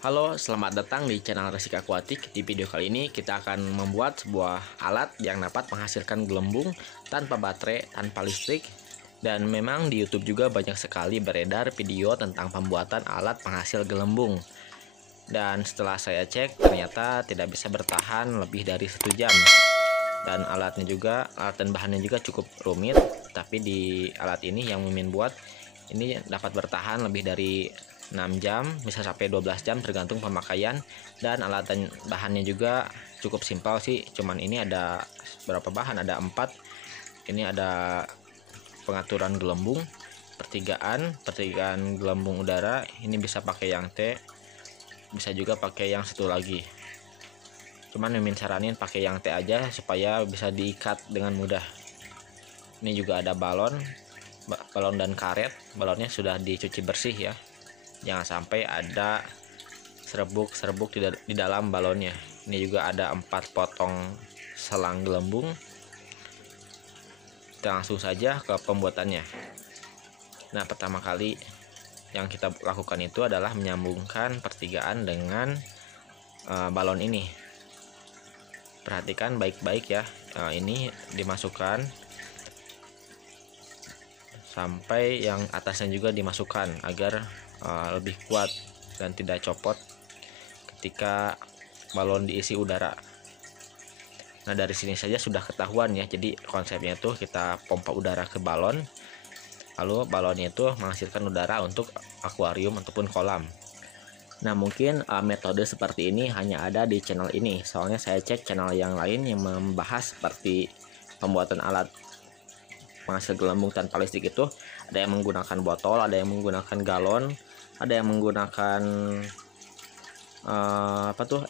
Halo, selamat datang di channel Resik Aquatic. Di video kali ini kita akan membuat sebuah alat yang dapat menghasilkan gelembung tanpa baterai, tanpa listrik. Dan memang di YouTube juga banyak sekali beredar video tentang pembuatan alat penghasil gelembung. Dan setelah saya cek, ternyata tidak bisa bertahan lebih dari 1 jam. Dan alat dan bahannya juga cukup rumit. Tapi di alat ini yang Mimin buat, ini dapat bertahan lebih dari 6 jam, bisa sampai 12 jam tergantung pemakaian. Dan alat dan bahannya juga cukup simpel sih, cuman ini ada berapa bahan, ada 4. Ini ada pengaturan gelembung, pertigaan gelembung udara. Ini bisa pakai yang T, bisa juga pakai yang satu lagi, cuman Mimin saranin pakai yang T aja supaya bisa diikat dengan mudah. Ini juga ada balon dan karet. Balonnya sudah dicuci bersih ya, jangan sampai ada serbuk di dalam balonnya. Ini juga ada 4 potong selang gelembung. Kita langsung saja ke pembuatannya. Nah, pertama kali yang kita lakukan itu adalah menyambungkan pertigaan dengan balon ini. Perhatikan baik-baik ya, ini dimasukkan sampai yang atasnya juga dimasukkan agar lebih kuat dan tidak copot ketika balon diisi udara. Nah, dari sini saja sudah ketahuan ya. Jadi konsepnya tuh kita pompa udara ke balon, lalu balonnya itu menghasilkan udara untuk akuarium ataupun kolam. Nah, mungkin metode seperti ini hanya ada di channel ini, soalnya saya cek channel yang lain yang membahas seperti pembuatan alat penghasil gelembung tanpa listrik itu ada yang menggunakan botol, ada yang menggunakan galon, ada yang menggunakan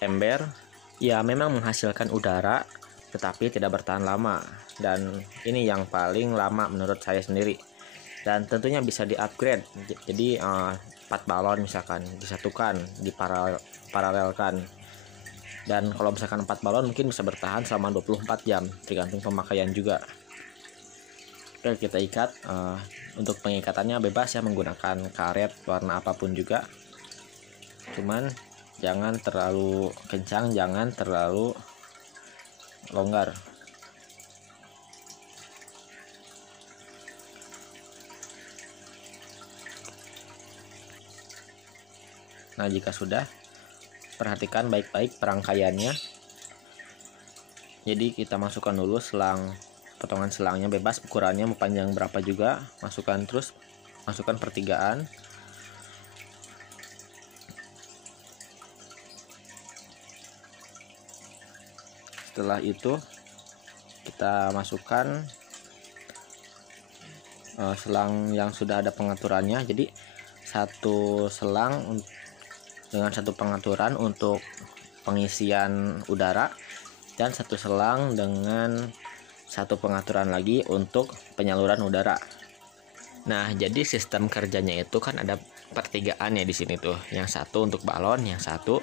ember. Ya, memang menghasilkan udara tetapi tidak bertahan lama, dan ini yang paling lama menurut saya sendiri. Dan tentunya bisa di-upgrade. Jadi 4 balon misalkan disatukan, diparalelkan. Dan kalau misalkan 4 balon mungkin bisa bertahan selama 24 jam, tergantung pemakaian juga. Oke, kita ikat. Untuk pengikatannya bebas ya, menggunakan karet warna apapun juga. Cuman jangan terlalu kencang, jangan terlalu longgar. Nah, jika sudah, perhatikan baik-baik perangkaiannya. Jadi kita masukkan dulu selang, potongan selangnya bebas ukurannya mau panjang berapa juga, masukkan pertigaan. Setelah itu kita masukkan selang yang sudah ada pengaturannya. Jadi satu selang dengan satu pengaturan untuk pengisian udara, dan satu selang dengan satu pengaturan lagi untuk penyaluran udara. Nah, jadi sistem kerjanya itu kan ada pertigaan ya di sini tuh. Yang satu untuk balon, yang satu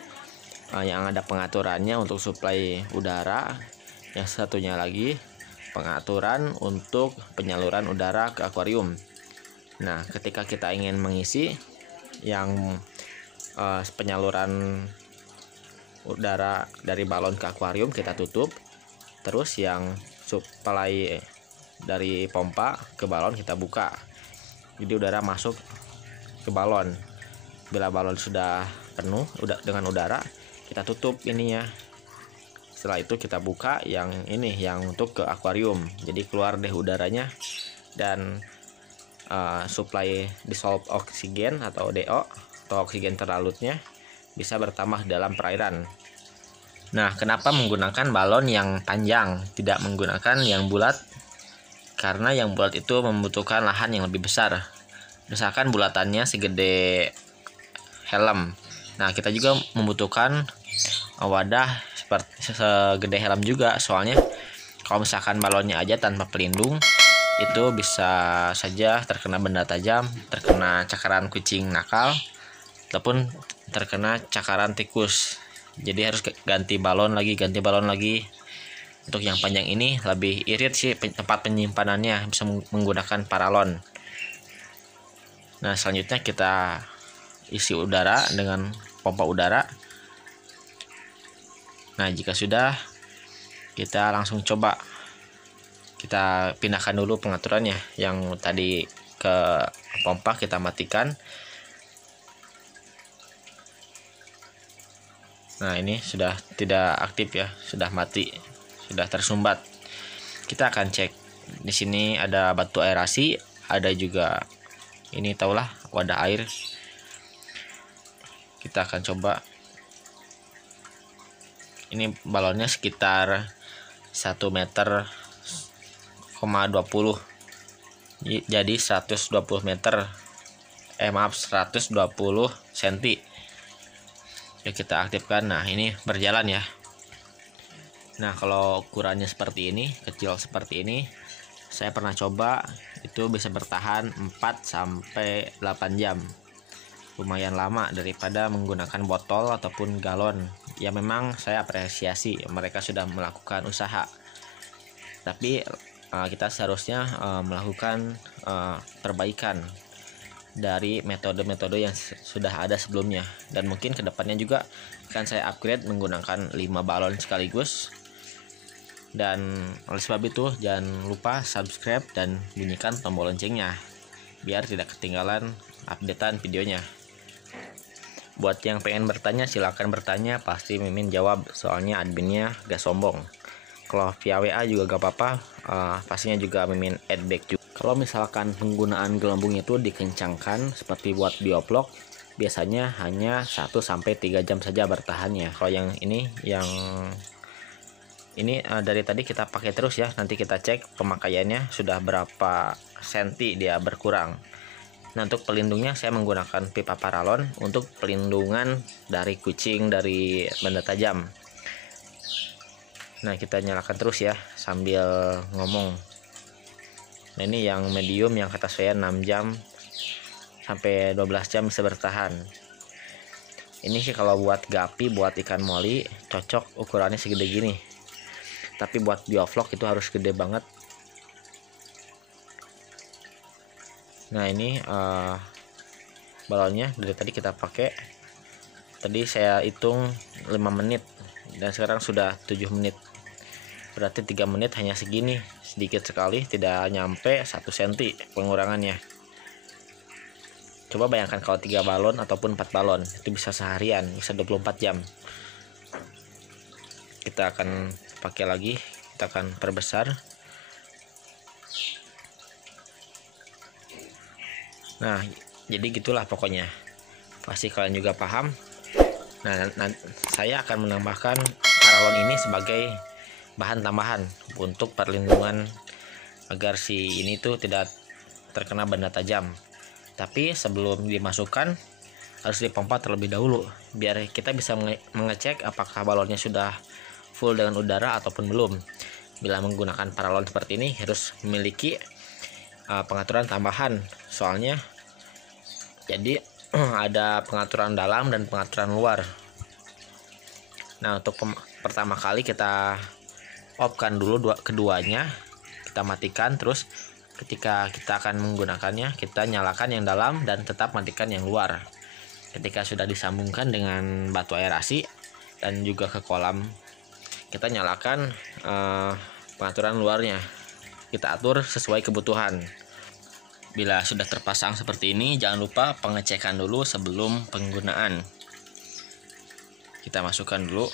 yang ada pengaturannya untuk suplai udara, yang satunya lagi pengaturan untuk penyaluran udara ke akuarium. Nah, ketika kita ingin mengisi yang penyaluran udara dari balon ke akuarium, kita tutup. Terus yang suplai dari pompa ke balon kita buka, jadi udara masuk ke balon. Bila balon sudah penuh dengan udara, kita tutup ininya. Setelah itu kita buka yang ini, yang untuk ke akuarium. Jadi keluar deh udaranya, dan suplai dissolved oksigen atau DO atau oksigen terlarutnya bisa bertambah dalam perairan. Nah, kenapa menggunakan balon yang panjang, tidak menggunakan yang bulat? Karena yang bulat itu membutuhkan lahan yang lebih besar. Misalkan bulatannya segede helm. Nah, kita juga membutuhkan wadah seperti segede helm juga, soalnya kalau misalkan balonnya aja tanpa pelindung, itu bisa saja terkena benda tajam, terkena cakaran kucing nakal, ataupun terkena cakaran tikus. Jadi harus ganti balon lagi. Untuk yang panjang ini lebih irit sih tempat penyimpanannya, bisa menggunakan paralon. Nah, selanjutnya kita isi udara dengan pompa udara. Nah, jika sudah, kita langsung coba. Kita pindahkan dulu pengaturannya. Yang tadi ke pompa kita matikan. Nah, ini sudah tidak aktif ya, sudah mati, sudah tersumbat. Kita akan cek. Di sini ada batu aerasi, ada juga ini tahulah wadah air. Kita akan coba. Ini balonnya sekitar 1 meter 20, jadi 120 meter, maaf 120 cm. Ya, kita aktifkan. Nah, ini berjalan ya. Nah, kalau ukurannya seperti ini, kecil seperti ini, saya pernah coba itu bisa bertahan 4-8 jam. Lumayan lama daripada menggunakan botol ataupun galon. Ya, memang saya apresiasi mereka sudah melakukan usaha. Tapi kita seharusnya melakukan perbaikan dari metode-metode yang sudah ada sebelumnya, dan mungkin kedepannya juga akan saya upgrade menggunakan 5 balon sekaligus. Dan oleh sebab itu jangan lupa subscribe dan bunyikan tombol loncengnya biar tidak ketinggalan updatean videonya. Buat yang pengen bertanya silahkan bertanya, pasti Mimin jawab, soalnya adminnya gak sombong. Kalau via WA juga gak apa-apa, pastinya juga Mimin add back juga. Kalau misalkan penggunaan gelembung itu dikencangkan seperti buat biovlog, biasanya hanya 1-3 jam saja bertahannya. Kalau yang ini dari tadi kita pakai terus ya. Nanti kita cek pemakaiannya sudah berapa senti dia berkurang. Nah, untuk pelindungnya saya menggunakan pipa paralon untuk pelindungan dari kucing, dari benda tajam. Nah, kita nyalakan terus ya sambil ngomong. Nah, ini yang medium, yang kata saya 6 jam sampai 12 jam bisa bertahan. Ini sih kalau buat gapi, buat ikan moli cocok, ukurannya segede gini. Tapi buat biovlog itu harus gede banget. Nah, ini balonnya dari tadi kita pakai. Tadi saya hitung 5 menit dan sekarang sudah 7 menit. Berarti 3 menit hanya segini, sedikit sekali, tidak nyampe 1 cm pengurangannya. Coba bayangkan kalau 3 balon ataupun 4 balon, itu bisa seharian, bisa 24 jam. Kita akan pakai lagi, kita akan perbesar. Nah, jadi gitulah pokoknya. Pasti kalian juga paham. Nah, saya akan menambahkan paralon ini sebagai bahan tambahan untuk perlindungan agar si ini tuh tidak terkena benda tajam. Tapi sebelum dimasukkan harus dipompa terlebih dahulu biar kita bisa mengecek apakah balonnya sudah full dengan udara ataupun belum. Bila menggunakan paralon seperti ini harus memiliki pengaturan tambahan, soalnya jadi ada pengaturan dalam dan pengaturan luar. Nah, untuk pertama kali kita off-kan dulu keduanya, kita matikan, terus ketika kita akan menggunakannya kita nyalakan yang dalam dan tetap matikan yang luar. Ketika sudah disambungkan dengan batu aerasi dan juga ke kolam, kita nyalakan pengaturan luarnya, kita atur sesuai kebutuhan. Bila sudah terpasang seperti ini, jangan lupa pengecekan dulu sebelum penggunaan. Kita masukkan dulu.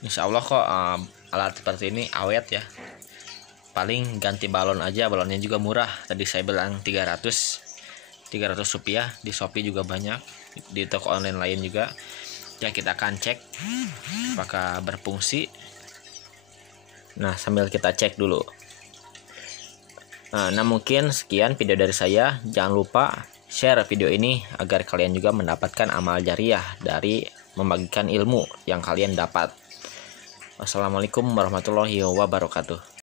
Insya Allah kok alat seperti ini awet ya. Paling ganti balon aja, balonnya juga murah. Tadi saya bilang 300 rupiah, di Shopee juga banyak, di toko online lain juga. Ya, kita akan cek apakah berfungsi. Nah, sambil kita cek dulu. Nah, mungkin sekian video dari saya. Jangan lupa share video ini agar kalian juga mendapatkan amal jariah dari membagikan ilmu yang kalian dapat. Wassalamualaikum warahmatullahi wabarakatuh.